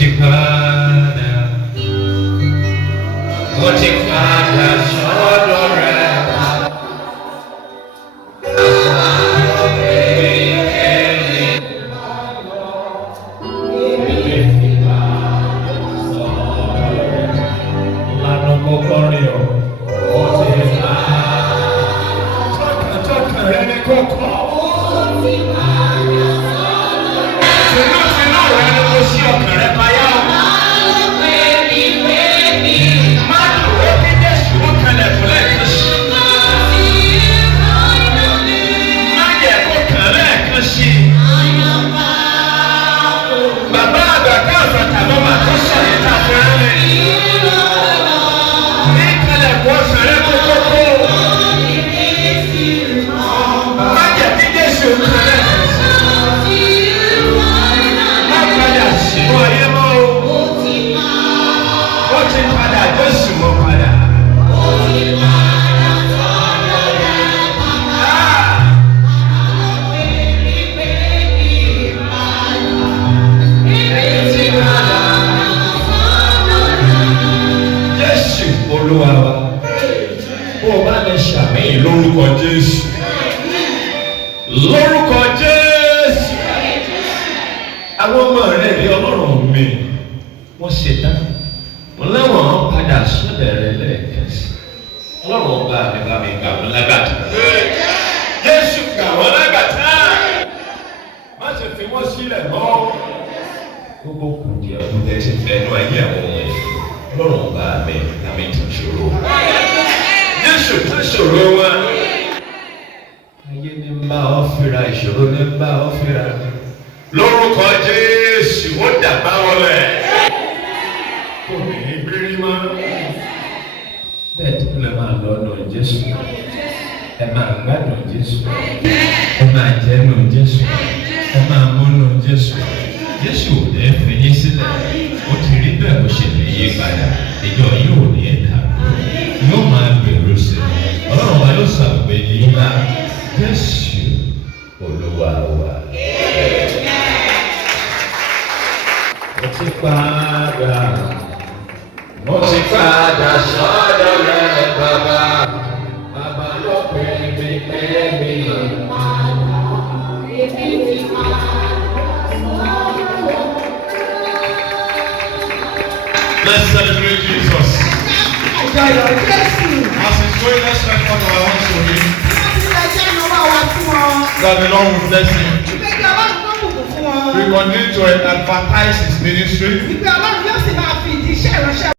ti padà, mo ti padà sọ́dọ̀ rẹ̀. Bàbá àgbà Kàáfátá ló máa tó sọ yẹn tá a fẹ́ rẹ́ ní ìkẹlẹ̀ kó sọ̀rọ̀ kó kókó. Má jẹ́ kí Jésù kẹlẹ̀ má padà sínú ayé mọ́ o. Ó ti padà Jésù mọ́ padà. Olúwa wa, bó o bá lè ṣàmìyàn lórúkọ Jésù, lórúkọ Jésù, àwọn ọmọ rẹ̀ rí Ọlọ́run mi, wọ́n ṣe tán, wọ́n láwọn padà sọ́dọ̀ rẹ̀ lẹ́ẹ̀kan sí. Ọlọ́run ọba mi bá mi gbà wọ́n lágbàtà. Jésù gbà wọ́n lágbàtà. Má ṣe fi wọ́n sílẹ̀ mọ́. Gbogbo kùdìẹ̀kùdìẹ̀ ti fẹ́ nú ayé àwọn ọmọ yìí. Ọlọ́run ọba mi làmì tó ṣòro. Jésù tó ṣòro wa. Ayé ní ń bá ọ fira, ìṣòro ní ń bá ọ fira. Lórúkọ Jésù ó dàgbà wọlé. Kò ní í gbérí mọ́. Bẹ́ẹ̀ tó lè máa lọ ọ̀nà Jésù. Ẹ máa gbádùn Jésù. Ẹ máa jẹ́nu Jésù. Ẹ máa múnú Jésù. Jésù ò ní fi yín sílẹ̀. Ó ti rí bẹ́ẹ̀ bó ṣe lè yí padà. Ìjọ yóò ní ẹ̀dá. Yóò máa gbèrú sí i. Ọlọ́run wa yóò ṣàgbé yín bá Jésù Olúwa wa. Mo ti padà. Mo ti padà sọ́dọ̀ rẹ̀ bàbá. Bàbá ló pè mí pé mi lọ. Let's celebrate Jesus. As he's going, let's spend one of our hands for him. That the Lord will bless him. We continue to advertise his ministry.